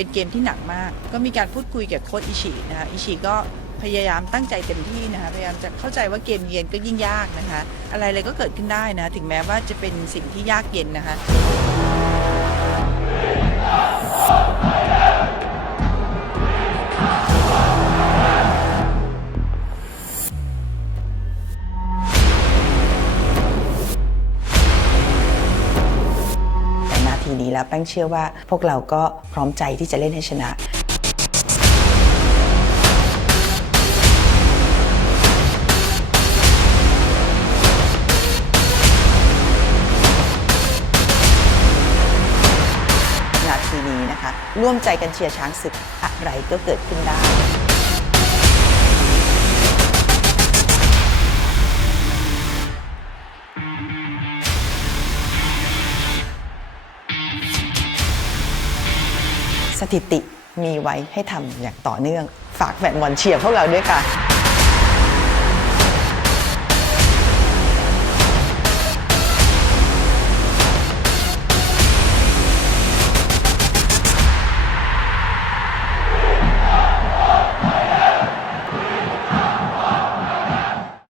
เป็นเกมที่หนักมาก ก็มีการพูดคุยกับโค้ชอิชินะคะอิชิก็พยายามตั้งใจเต็มที่นะคะพยายามจะเข้าใจว่าเกมเย็นก็ยิ่งยากนะคะ อะไรอะไรก็เกิดขึ้นได้นะ ถึงแม้ว่าจะเป็นสิ่งที่ยากเย็นนะคะ ทีนี้แล้วแป้งเชื่อว่าพวกเราก็พร้อมใจที่จะเล่นให้ชนะนาทีนี้นะคะ ร่วมใจกันเชียร์ช้างศึกอะไรก็เกิดขึ้นได้ สถิติมีไว้ให้ทำอย่างต่อเนื่อง ฝากแฟนบอลเชียร์พวกเราด้วยค่ะ